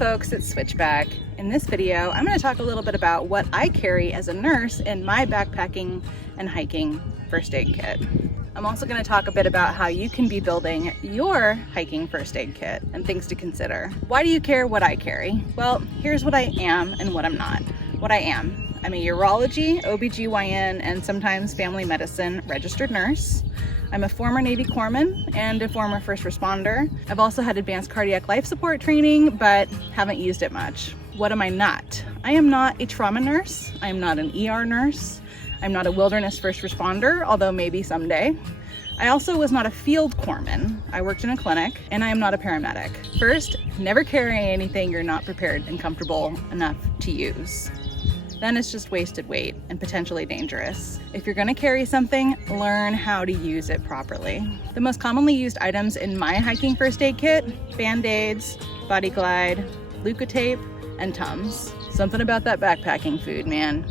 folks, it's Switchback. In this video, I'm going to talk a little bit about what I carry as a nurse in my backpacking and hiking first aid kit. I'm also going to talk a bit about how you can be building your hiking first aid kit and things to consider. Why do you care what I carry? Well, here's what I am and what I'm not. What I am: I'm a urology, OBGYN, and sometimes family medicine registered nurse. I'm a former Navy corpsman and a former first responder. I've also had advanced cardiac life support training, but haven't used it much. What am I not? I am not a trauma nurse. I am not an ER nurse. I'm not a wilderness first responder, although maybe someday. I also was not a field corpsman. I worked in a clinic, and I am not a paramedic. First, never carry anything you're not prepared and comfortable enough to use. Then it's just wasted weight and potentially dangerous. If you're gonna carry something, learn how to use it properly. The most commonly used items in my hiking first aid kit: Band-Aids, Body Glide, Leukotape, and Tums. Something about that backpacking food, man,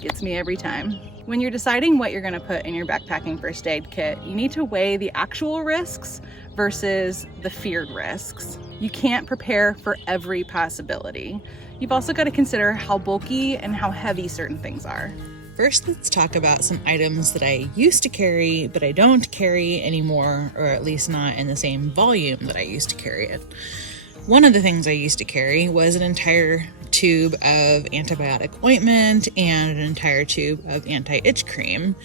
gets me every time. When you're deciding what you're gonna put in your backpacking first aid kit, you need to weigh the actual risks versus the feared risks. You can't prepare for every possibility. You've also got to consider how bulky and how heavy certain things are. First, let's talk about some items that I used to carry, but I don't carry anymore, or at least not in the same volume that I used to carry it. One of the things I used to carry was an entire tube of antibiotic ointment and an entire tube of anti-itch cream.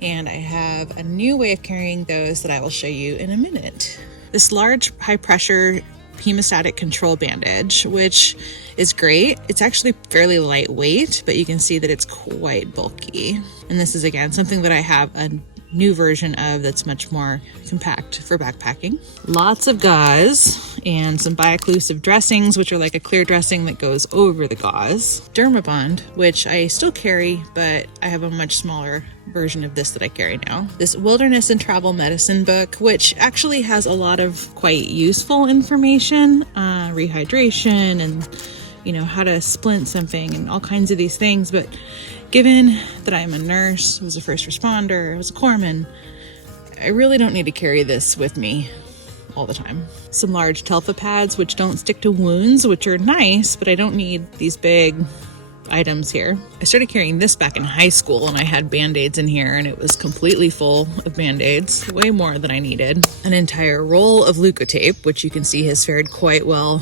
And I have a new way of carrying those that I will show you in a minute. This large high pressure hemostatic control bandage, which is great. It's actually fairly lightweight, but you can see that it's quite bulky. And this is, again, something that I have a new version of that's much more compact for backpacking. Lots of gauze and some biocclusive dressings, which are like a clear dressing that goes over the gauze. Dermabond, which I still carry, but I have a much smaller version of this that I carry now. This wilderness and travel medicine book, which actually has a lot of quite useful information, rehydration and, how to splint something and all kinds of these things. But given that I'm a nurse, I was a first responder, I was a corpsman, I really don't need to carry this with me all the time. Some large Telfa pads, which don't stick to wounds, which are nice, but I don't need these big items here. I started carrying this back in high school, and I had Band-Aids in here, and it was completely full of Band-Aids, way more than I needed. An entire roll of Leukotape, which you can see has fared quite well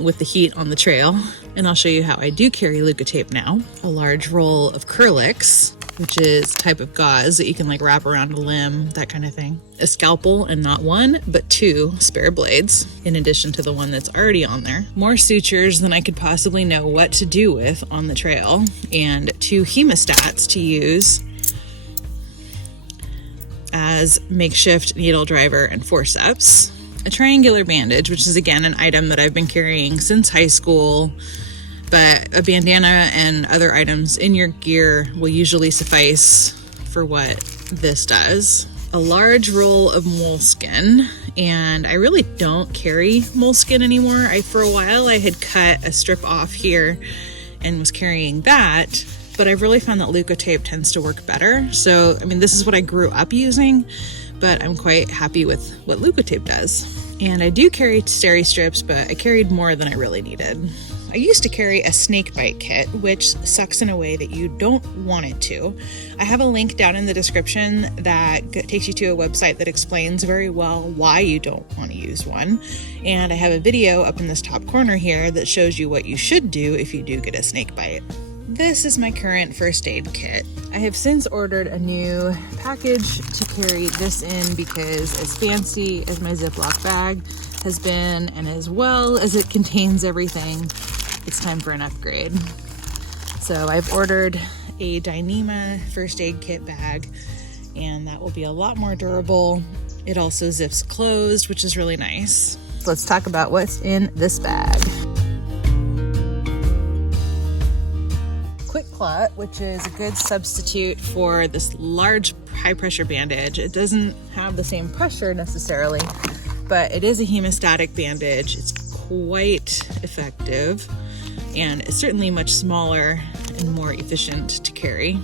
with the heat on the trail. And I'll show you how I do carry Leukotape now. A large roll of Kerlix, which is a type of gauze that you can wrap around a limb, that kind of thing. A scalpel, and not one, but 2 spare blades, in addition to the one that's already on there. More sutures than I could possibly know what to do with on the trail, and 2 hemostats to use as makeshift needle driver and forceps. A triangular bandage, which is again an item that I've been carrying since high school, but a bandana and other items in your gear will usually suffice for what this does. A large roll of moleskin, and I really don't carry moleskin anymore. For a while I had cut a strip off here and was carrying that, but I've really found that Leukotape tends to work better. So, this is what I grew up using, but I'm quite happy with what Leukotape does. And I do carry steri strips, but I carried more than I really needed. I used to carry a snake bite kit, which sucks in a way that you don't want it to. I have a link down in the description that takes you to a website that explains very well why you don't want to use one. And I have a video up in this top corner here that shows you what you should do if you do get a snake bite. This is my current first aid kit. I have since ordered a new package to carry this in because as fancy as my Ziploc bag has been, and as well as it contains everything, it's time for an upgrade. So I've ordered a Dyneema first aid kit bag, and that will be a lot more durable. It also zips closed, which is really nice. So let's talk about what's in this bag. QuikClot, which is a good substitute for this large high pressure bandage. It doesn't have the same pressure necessarily, but it is a hemostatic bandage. It's quite effective, and it's certainly much smaller and more efficient to carry.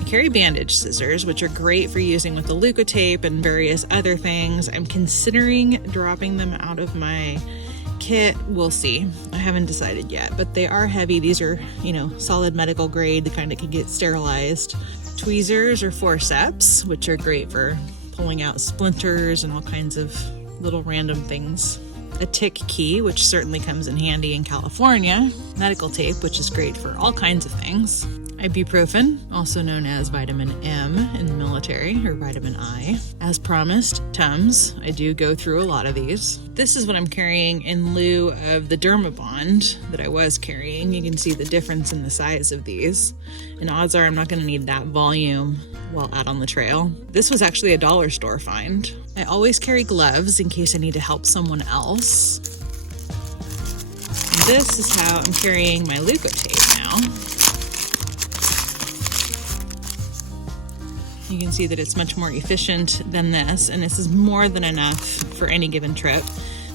I carry bandage scissors, which are great for using with the Leukotape and various other things. I'm considering dropping them out of my kit, we'll see. I haven't decided yet, but they are heavy. These are, you know, solid medical grade, the kind that can get sterilized. Tweezers or forceps, which are great for pulling out splinters and all kinds of little random things. A tick key, which certainly comes in handy in California. Medical tape, which is great for all kinds of things. Ibuprofen, also known as vitamin M in the military, or vitamin I. As promised, Tums. I do go through a lot of these. This is what I'm carrying in lieu of the Dermabond that I was carrying. You can see the difference in the size of these. And odds are I'm not going to need that volume while out on the trail. This was actually a dollar store find. I always carry gloves in case I need to help someone else. And this is how I'm carrying my Leukotape now. You can see that it's much more efficient than this, and this is more than enough for any given trip.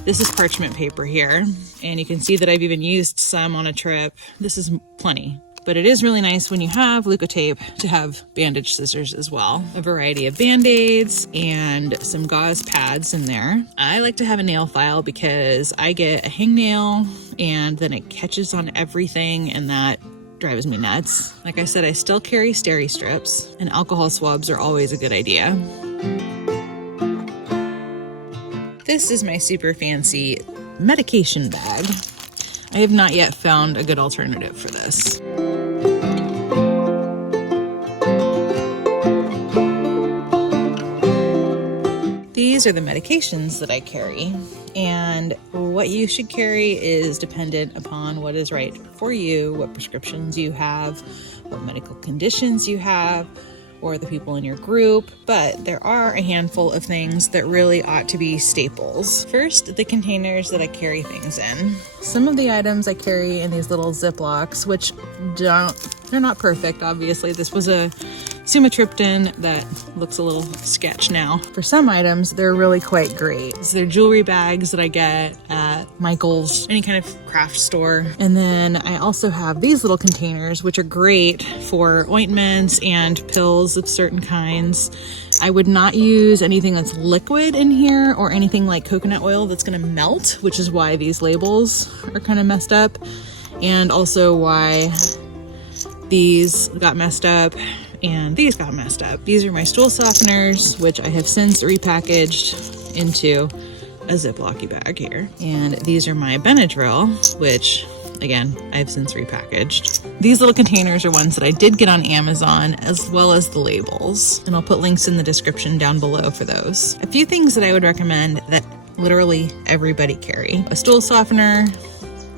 This is parchment paper here, and you can see that I've even used some on a trip. This is plenty, but it is really nice when you have Leukotape to have bandage scissors as well. A variety of Band-Aids and some gauze pads in there. I like to have a nail file because I get a hangnail and then it catches on everything, and that drives me nuts. Like I said, I still carry steri strips, and alcohol swabs are always a good idea. This is my super fancy medication bag. I have not yet found a good alternative for this. These are the medications that I carry, and what you should carry is dependent upon what is right for you, what prescriptions you have, what medical conditions you have, or the people in your group, but there are a handful of things that really ought to be staples. First, the containers that I carry things in. Some of the items I carry in these little Ziplocs, which they're not perfect, obviously. This was a sumatriptan that looks a little sketch now. For some items, they're really quite great. So they're jewelry bags that I get at Michael's, any kind of craft store. And then I also have these little containers, which are great for ointments and pills of certain kinds. I would not use anything that's liquid in here or anything like coconut oil that's gonna melt, which is why these labels are kind of messed up, and also why these got messed up and these got messed up. These are my stool softeners, which I have since repackaged into a Ziploc bag here. And these are my Benadryl, which again, I've since repackaged. These little containers are ones that I did get on Amazon, as well as the labels. And I'll put links in the description down below for those. A few things that I would recommend that literally everybody carry. A stool softener,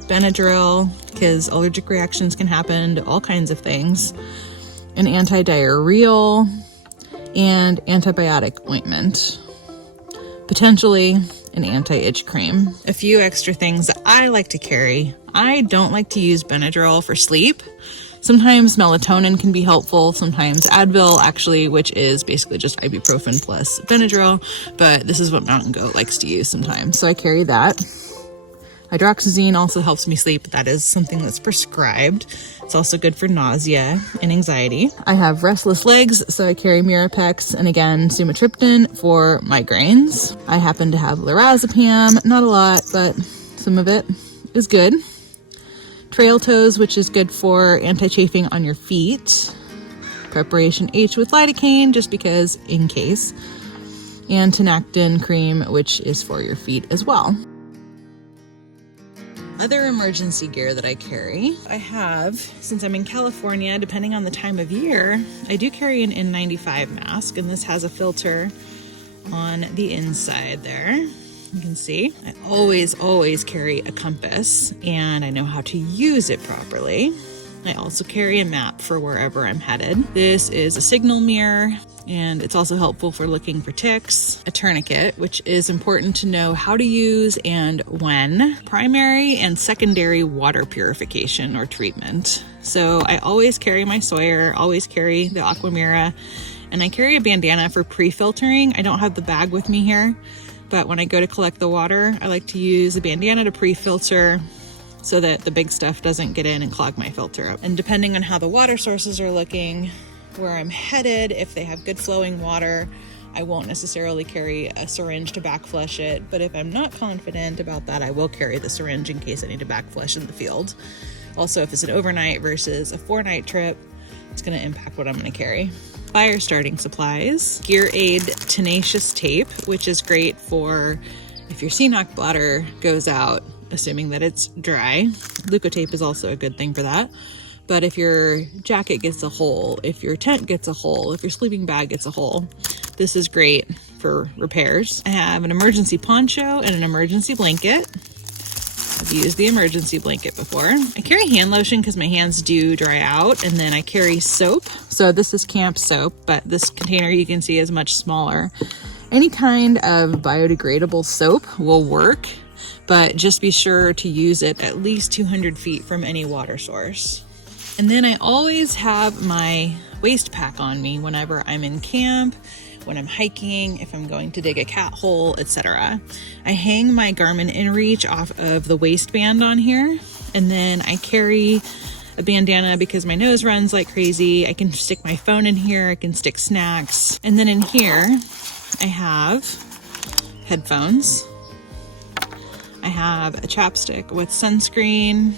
Benadryl, because allergic reactions can happen to all kinds of things. An anti-diarrheal, and antibiotic ointment. Potentially an anti-itch cream. A few extra things that I like to carry. I don't like to use Benadryl for sleep. Sometimes melatonin can be helpful, sometimes Advil actually, which is basically just ibuprofen plus Benadryl, but this is what Mountain Goat likes to use sometimes, so I carry that. Hydroxyzine also helps me sleep. That is something that's prescribed. It's also good for nausea and anxiety. I have restless legs, so I carry Mirapex and again sumatriptan for migraines. I happen to have lorazepam, not a lot, but some of it is good. Trail Toes, which is good for anti-chafing on your feet. Preparation H with lidocaine, just because in case. And Tinactin cream, which is for your feet as well. Other emergency gear that I carry, I have, since I'm in California, depending on the time of year, I do carry an N95 mask, and this has a filter on the inside there. You can see I always carry a compass, and I know how to use it properly. I also carry a map for wherever I'm headed. This is a signal mirror, and it's also helpful for looking for ticks. A tourniquet, which is important to know how to use and when. Primary and secondary water purification or treatment. So I always carry my Sawyer, always carry the Aquamira, and I carry a bandana for pre-filtering. I don't have the bag with me here, but when I go to collect the water, I like to use a bandana to pre-filter so that the big stuff doesn't get in and clog my filter up. And depending on how the water sources are looking, where I'm headed, if they have good flowing water, I won't necessarily carry a syringe to back flush it, but if I'm not confident about that, I will carry the syringe in case I need to back flush in the field. Also, if it's an overnight versus a 4-night trip, it's going to impact what I'm going to carry. Fire starting supplies, Gear Aid Tenacious Tape, which is great for if your CNOC bladder goes out, assuming that it's dry. Leukotape is also a good thing for that. But if your jacket gets a hole, if your tent gets a hole, if your sleeping bag gets a hole, this is great for repairs. I have an emergency poncho and an emergency blanket. I've used the emergency blanket before. I carry hand lotion because my hands do dry out, and then I carry soap. So this is camp soap, but this container you can see is much smaller. Any kind of biodegradable soap will work, but just be sure to use it at least 200 feet from any water source. And then I always have my waist pack on me whenever I'm in camp, when I'm hiking, if I'm going to dig a cat hole, etc. I hang my Garmin InReach off of the waistband on here, and then I carry a bandana because my nose runs like crazy. I can stick my phone in here, I can stick snacks. And then in here, I have headphones. I have a chapstick with sunscreen.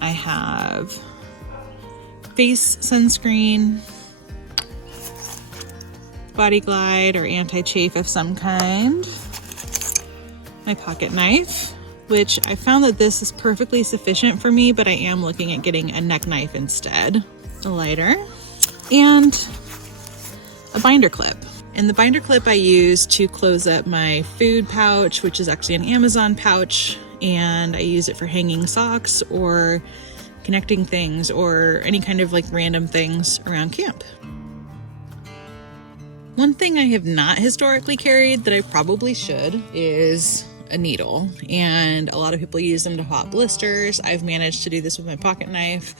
I have face sunscreen, Body Glide or anti-chafe of some kind, my pocket knife, which I found that this is perfectly sufficient for me, but I am looking at getting a neck knife instead, a lighter, and a binder clip. And the binder clip I use to close up my food pouch, which is actually an Amazon pouch, and I use it for hanging socks or connecting things or any kind of like random things around camp. One thing I have not historically carried that I probably should is a needle, and a lot of people use them to pop blisters. I've managed to do this with my pocket knife.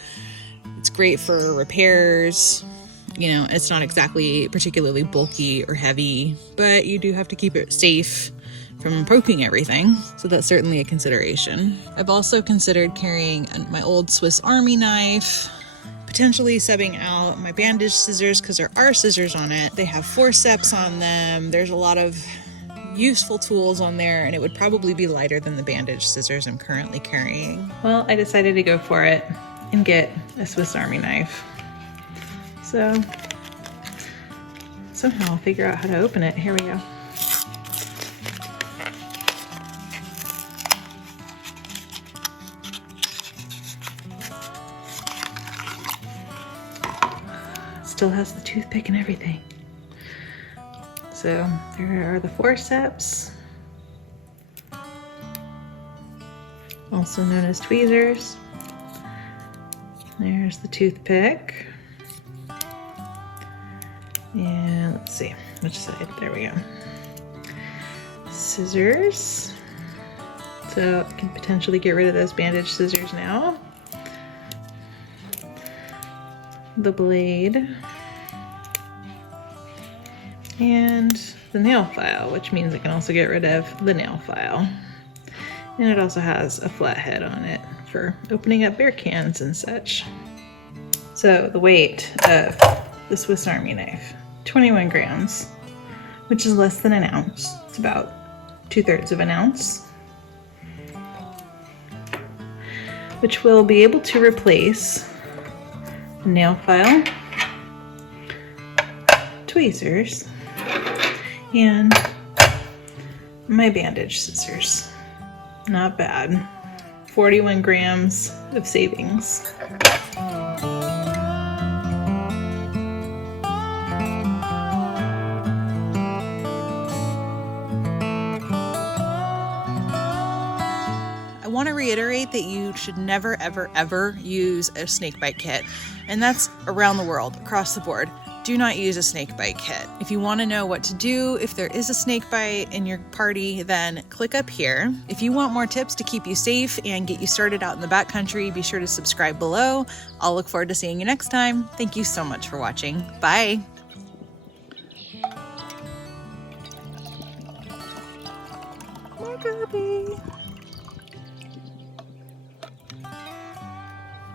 It's great for repairs. You know, it's not exactly particularly bulky or heavy, but you do have to keep it safe from poking everything, so that's certainly a consideration. I've also considered carrying my old Swiss Army knife, potentially subbing out my bandage scissors because there are scissors on it. They have forceps on them. There's a lot of useful tools on there, and it would probably be lighter than the bandage scissors I'm currently carrying. Well, I decided to go for it and get a Swiss Army knife. So somehow I'll figure out how to open it. Here we go. Still has the toothpick and everything. So there are the forceps, also known as tweezers. There's the toothpick. And let's see, which side? There we go. Scissors. So I can potentially get rid of those bandage scissors now. The blade. And the nail file, which means I can also get rid of the nail file. And it also has a flat head on it for opening up beer cans and such. So the weight of the Swiss Army knife, 21 grams, which is less than an ounce. It's about 2/3 of an ounce, which will be able to replace a nail file, tweezers, and my bandage scissors. Not bad. 41 grams of savings. I want to reiterate that you should never, ever, ever use a snake bite kit. And that's around the world, across the board. Do not use a snake bite kit. If you want to know what to do if there is a snake bite in your party, then click up here. If you want more tips to keep you safe and get you started out in the backcountry, be sure to subscribe below. I'll look forward to seeing you next time. Thank you so much for watching. Bye. My Gabby.